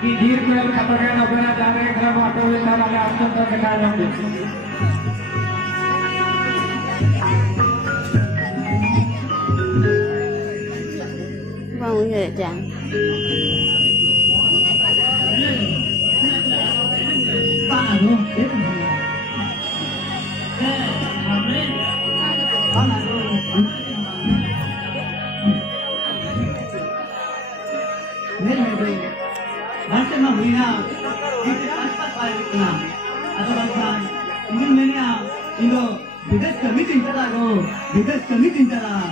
कि धीर के कतरे नबेना जाने क्रम ऑटो में सारा ले ऑप्शन तो दिखा जाओगे vâng vậy chẳng Bigas kami tintala.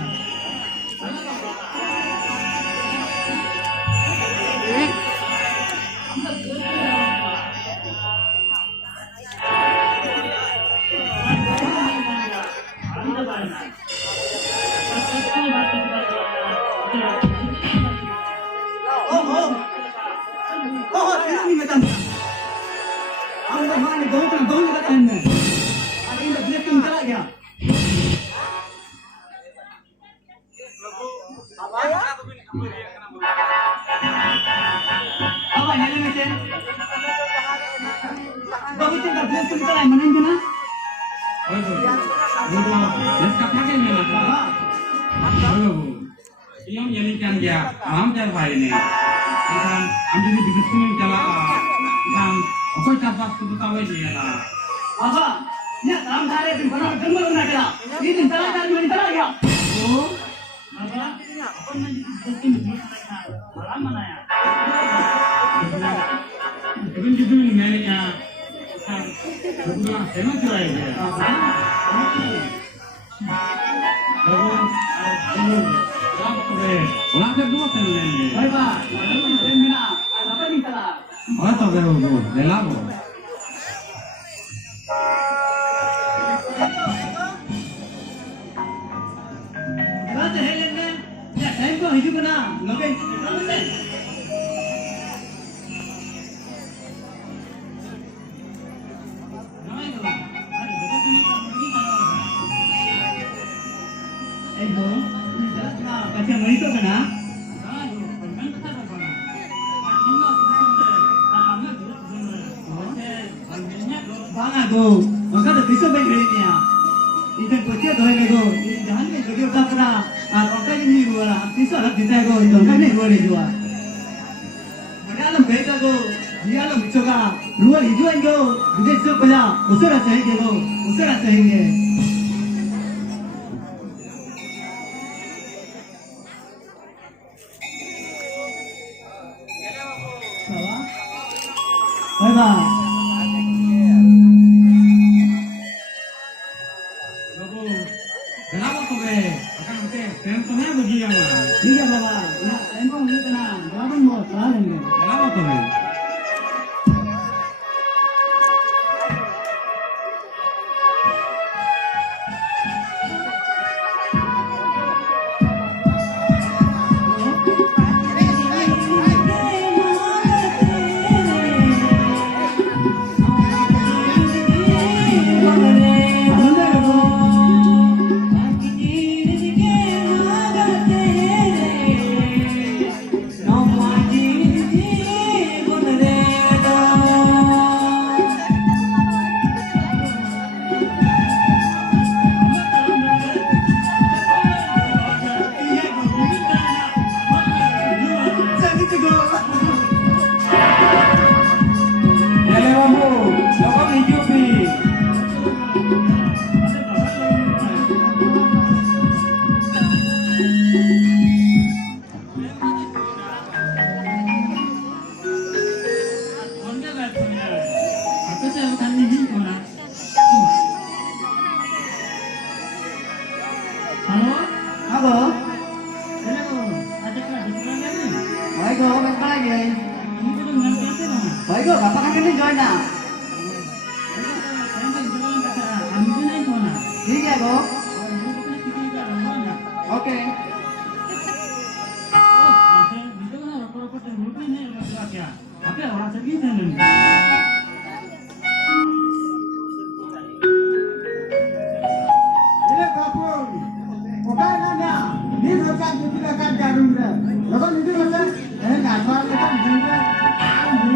Ini macam. Anda mana gau kata anda. Ada yang bilas tintala ya. Apa nyala macam? Bagus tinggal bilas tintala mana itu na? Bilas kata kan ni lah. Yang nyalikan dia, am jar भाई ने. Ikan am jadi bigas tu jala. Ikan apa cara tu tahu je lah. Apa? Ni dalam hari itu mana jumpa orang kira. Ini tintala cari mana tintala ya? Oh. Apa? Apa nanti bikin malam mana ya? Kevin gitu ni mainnya. Bukan, emang curai dia. Orang kedua tanya ni. Baik pak. Mina, apa tintala? Orang tahu betul, lelah bo. Kalau terhelen ni, ya time ko hidup na, lokai. Ayo, baca merito kana? Banga go, maka tu pisau baik hari ni ya. Ini bocor doa lego, jangan ni video tak pernah. Orang ini gua lah, pisau lah kita go, jangan ni gua ni gua. Malam beda go, dia lo bicara, luar hijau go, dia tu kerja, usir asal go, usir asal ni. Bye bye. Kenapa tu be? Akan nanti tentunya begini lah. Iya baba, ya emang ni tenang, jangan mau salah ni. Kenapa tu be? Baik, Bapak kan ini join nak. Iya, Bo. Oke. Ini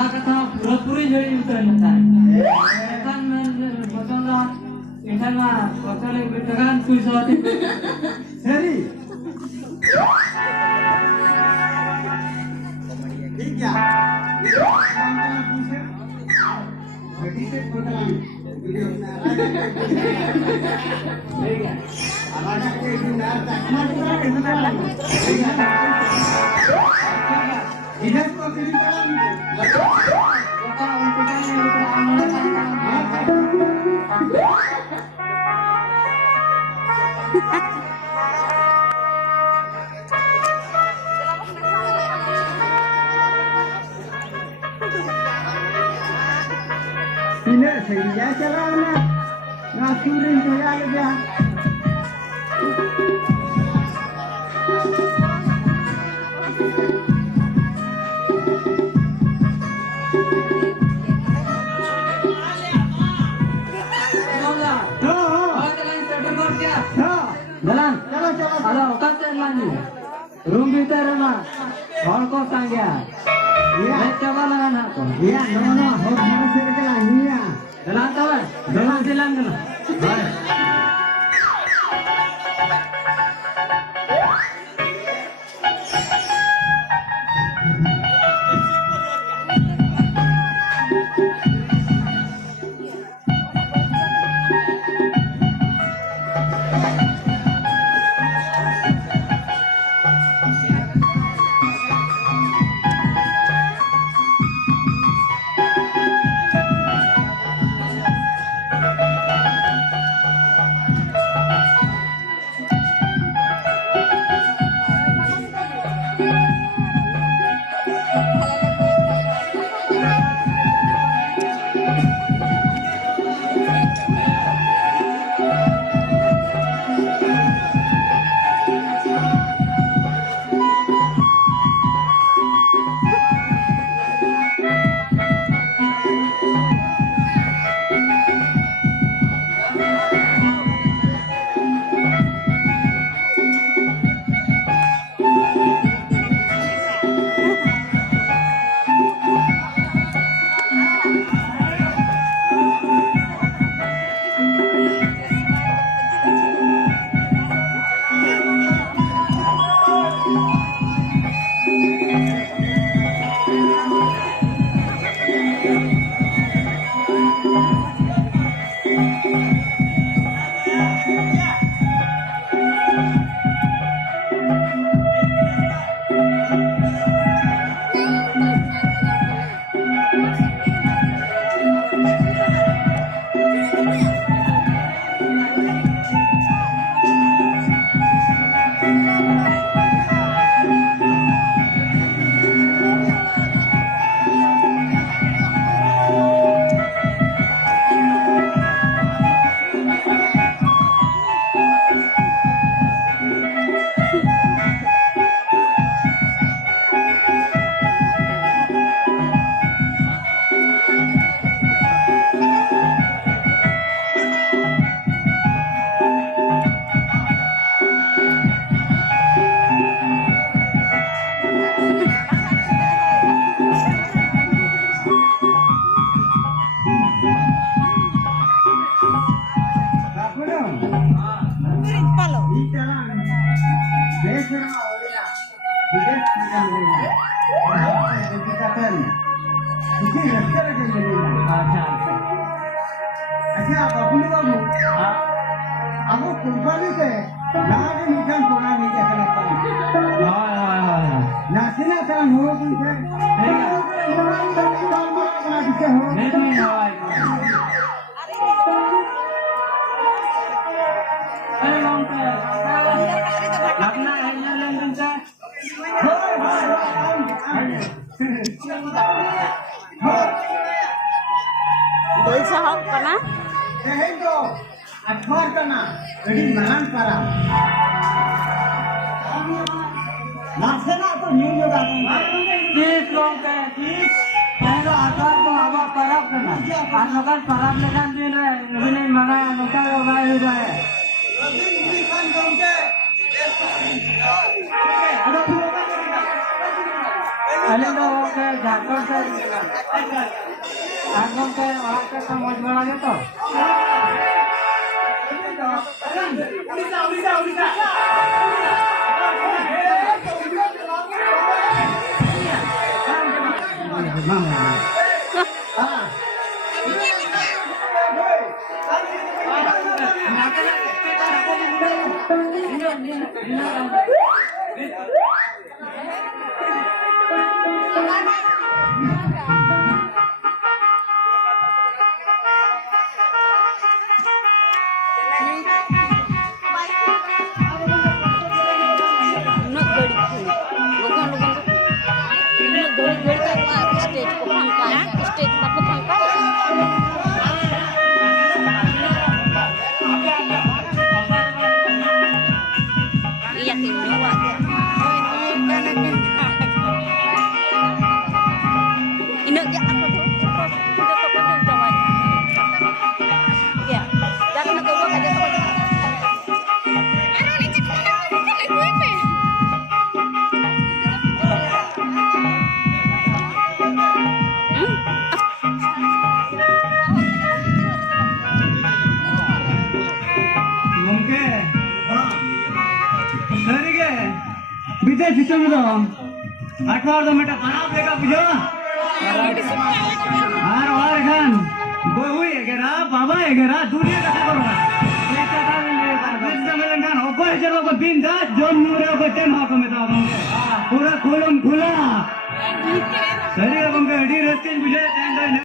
Ona kata pura-pura jadi utan kan. Kan betul lah. Kita mah betul bertekan susah. Seri. ठीक है Ini saya jalan nak turun saya aja. Jalan, ada okat lagi. Room bitar mana? Hall ko sangya. Iya. Coba dengan aku. Iya, no. Hall harus jalan iya. Jalan tahu? Jalan jalan. Baik. अच्छा बाबू बाबू अब कुर्बानी से लागे निकल कोना नहीं जा सकता हां नासिना का हो तुम से नहीं हवाई अरे लोग लगना है ना लंदन से Doi sahok kana? Sehingga akhbar kana jadi malam para. Laksana तो न्यू न्यू दादा 30 लोग के 30 पहले आधार तो हवा परब करना आज लोगन परब लेकर दिन है अभी मना मका लगाए हुए है रविंद्र खान गंगे ᱟᱹᱞᱤᱧ ᱫᱚ ᱜᱚᱝᱠᱮ ᱡᱷᱟᱲᱠᱷᱚᱸᱰ ᱥᱮᱫ ᱟᱨ ᱜᱚᱝᱠᱮ ᱚᱲᱟᱜ ᱥᱮᱫ ᱫᱚ ᱢᱚᱡᱽ ᱵᱟᱲᱟ ᱜᱮᱛᱚ? Unak gari tu. Logon unak gari tak kuat stage ko pangkat. Stage apa pangkat? Iya kini buat dia. Inak dia apa tu? Kita tak pandai jawab. Ya, jangan nak buat aja tu. गंके सरी के विदेश system में तो अठवार दो minute बना देगा बुझो और खान बहु एगेरा बाबा एगेरा दुनिया का करो खान ऊपर चलो को बिंदा जोन मुरे को टेन हाथ में था पूरा खुलम खुला सरी गंके अड़ी रस्ते बुझे